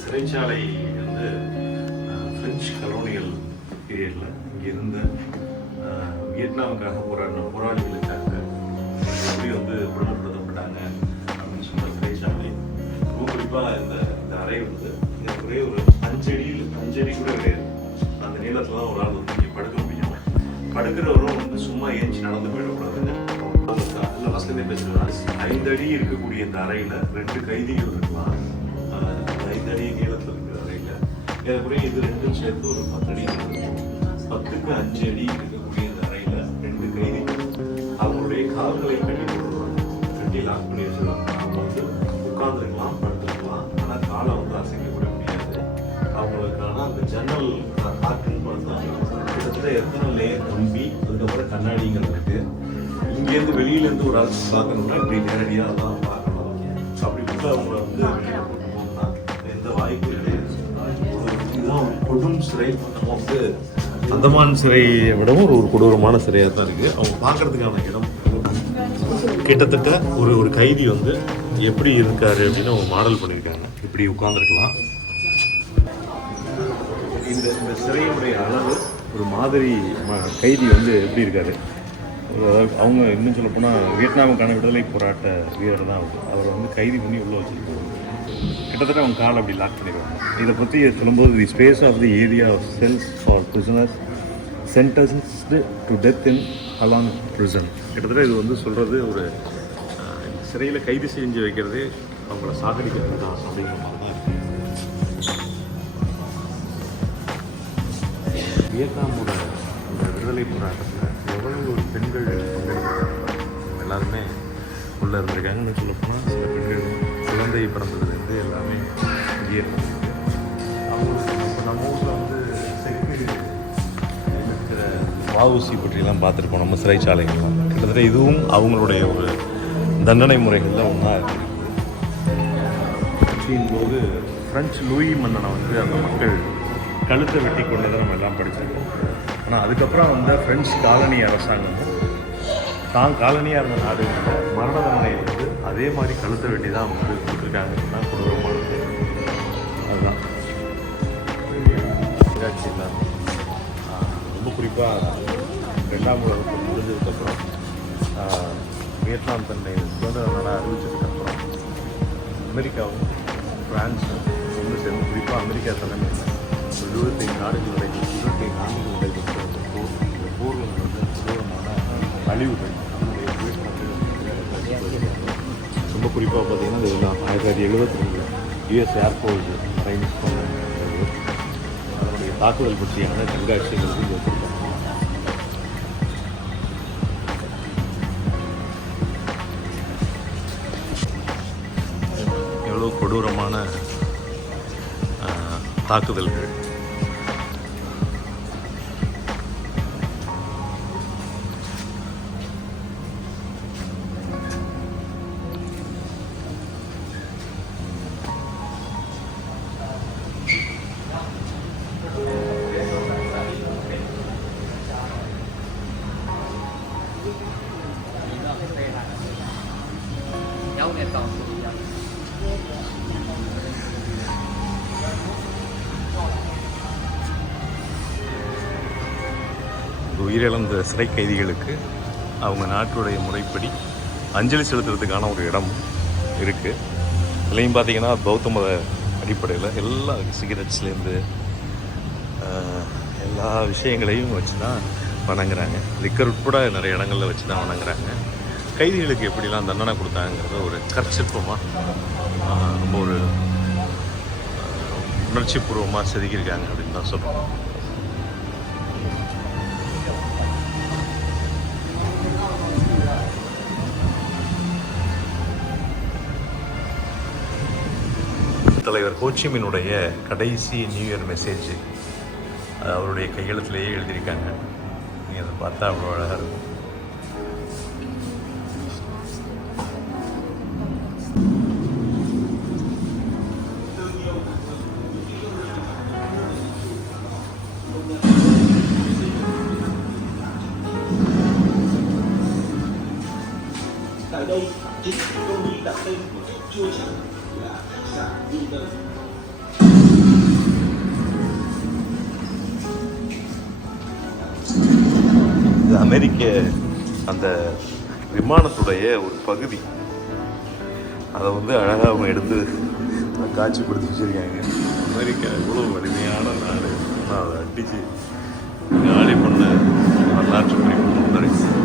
சிறைச்சாலை வந்து French colonial பீரியட்ல இங்கே இருந்த வியட்நாமுக்காக போராடின போராளிகளுக்காக எப்படி வந்து விடுதலைப்படுத்தப்பட்டாங்க அப்படின்னு சொன்ன சிறைச்சாலை ரொம்ப குறிப்பாக இந்த அறை வந்து ஒரே ஒரு 5 அடி கூட கிடையாது. அந்த நீளத்துல தான் ஒரு ஆள் வந்து இங்கே படுக்க முடியும். படுக்கிறவரும் வந்து சும்மா ஏஞ்சி நடந்து போயிடக்கூடாதுன்னு இல்லை வசதி பேசுகிறாங்க. 5 அடி இருக்கக்கூடிய இந்த அறையில் 2 கைதிகள் இருக்கலாம். 5 அடி நீளத்தில் இருக்கிற அறையில் ஏறக்குறைய இது 2ம் சேர்த்து ஒரு 10 அடி இருக்கும். 10க்கு 5 அடி இருக்கக்கூடிய இந்த அறையில் 2 கைதிகள் அவங்களுடைய கால்களை கட்டி லாக் பண்ணி வச்சுருவாங்க. அவங்க வந்து உட்காந்துருக்கலாம், படுத்துருக்கலாம், ஆனால் காலை வந்து அசைக்கப்பட முடியாது. அவங்களுக்கான அந்த ஜன்னல் காற்றுன்னு பார்த்தா கிட்டத்தட்ட எத்தனை லேயர் கம்பி, அதுக்கப்புறம் கண்ணாடிங்கிறது இருக்கு. இங்கேருந்து வெளியிலேருந்து ஒரு ஆள் பார்க்கணும்னா இப்படி நேரடியாக தான் பார்க்கணும். அப்படி கூட அவங்கள வந்து போகணும்னா எந்த வாய்ப்பும் கிடையாது. இதுதான் கொடும் சிறை. நம்ம வந்து அந்தமான் சிறையை விடவும் ஒரு கொடூரமான சிறையாக தான் இருக்குது. அவங்க பார்க்கறதுக்கான இடம் கிட்டத்தட்ட ஒரு கைதி வந்து எப்படி இருக்காரு அப்படின்னு அவங்க மாடல் பண்ணியிருக்காங்க. இப்படி உட்காந்துருக்கலாம். இந்த சிறையினுடைய அளவு ஒரு மாதிரி கைதி வந்து எப்படி இருக்காரு, அதாவது அவங்க இன்னும் சொல்லப்போனால் வியட்நாமுக்கான விடுதலை போராட்ட வீரர் தான் அவர் வந்து கைதி பண்ணி உள்ளே வச்சுருக்காங்க. கிட்டத்தட்ட அவங்க காலை அப்படி லாக் பண்ணிடுவாங்க. இதை பற்றி சொல்லும்போது the space of the area of cells for prisoners sentenced to death in along prison. கிட்டத்தட்ட இது வந்து சொல்கிறது ஒரு சிறையில் கைது செஞ்சு வைக்கிறது அவங்கள சாகடிக்கிறது தான் அப்படிங்கிற மாதிரி தான் இருக்குது. வியட்நாமோட அந்த விடுதலை போராட்டத்தில் எவ்வளவு ஒரு பெண்கள் எல்லாருமே உள்ளே இருந்திருக்காங்கன்னு சொல்லப்போனால் சில பெண்கள் குழந்தை பிறந்ததுலேருந்து எல்லாமே இங்கே இருந்திருக்கு. அவங்களுக்கு இப்போ நம்ம ஊரில் வந்து செக்கு இருக்கிற வஉசி பற்றியெல்லாம் பார்த்துருப்போம் நம்ம சிறைச்சாலைகள்லாம். கிட்டத்தட்ட இதுவும் அவங்களுடைய ஒரு தண்டனை முறைகளில் ஒன்றா இருக்குது. போது பிரெஞ்சு லூயி மன்னனை வந்து அந்த மக்கள் கழுத்தை வெட்டி கொண்டதை நம்ம எல்லாம் படித்தாங்க. ஆனால் அதுக்கப்புறம் வந்து பிரெஞ்சு காலனி அரசாங்கமும் தான் காலனியாக இருந்த நாடுகளில் மரண தண்டனை வந்து அதே மாதிரி கழுத்தை வெட்டி தான் அவங்க வந்து கொடுத்துருக்காங்கன்னு தான் கொடூரமானது. அதுதான் நிகழ்ச்சி இல்லாமல் ரொம்ப குறிப்பாக 2ஆம் உலகப் போர் முடிஞ்சதுக்கப்புறம் வியட்நாம் தன்னை சுதந்திர நாடாக அறிவிச்சதுக்கப்புறம் அமெரிக்காவும் பிரான்ஸும் ஒன்று சேர்ந்து, குறிப்பாக அமெரிக்கா தலைமையில் 25 நாடுகள் நடைபெற்ற 25 ஆண்டுகள் நடைபெற்ற அந்த போர், இந்த போரில் வந்து கொடூரமான அழிவுகள் ரொம்ப குறிப்பாக பார்த்திங்கன்னா இதெல்லாம் 1972 யுஎஸ் ஏர்ஃபோர்ஸ் ரைன்ஸ் அதனுடைய தாக்குதல் பற்றியான கண்காட்சிகள் வச்சுருக்காங்க. எவ்வளோ கொடூரமான தாக்குதல்கள். உயிரிழந்த சிறை கைதிகளுக்கு அவங்க நாட்டுடைய முறைப்படி அஞ்சலி செலுத்துறதுக்கான ஒரு இடம் இருக்குது. இதுலேயும் பார்த்திங்கன்னா பௌத்த மத அடிப்படையில் எல்லா சிகரெட்ஸ்லேருந்து எல்லா விஷயங்களையும் வச்சு தான் வணங்குறாங்க. லிக்கர் உட்பட நிறைய இடங்களில் வச்சு தான் வணங்குறாங்க. கைதிகளுக்கு எப்படிலாம் தண்டனை கொடுத்தாங்கிறத ஒரு கற்சிற்பமாக ரொம்ப ஒரு உணர்ச்சி பூர்வமாக செதுக்கியிருக்காங்க அப்படின்னு தான் சொல்கிறோம். தலைவர் ஹோச்சிமினுடைய கடைசி நியூ இயர் மெசேஜ் அவருடைய கையெழுத்துலேயே எழுதியிருக்காங்க. நீங்கள் அதை பார்த்தா அவ்வளோ அழகாக இருக்கும். Tại đây, chính công lý đặt tên của Chúa Trời இது அமெரிக்க அந்த விமானத்துடைய ஒரு பகுதி. அதை வந்து அழகாக அவங்க எடுத்து காட்சிப்படுத்தி வச்சுருக்காங்க. அமெரிக்கா எவ்வளோ வலிமையான நாடு, ஆனால் அதை அடித்து காலி பண்ண வரலாற்று குறிப்பு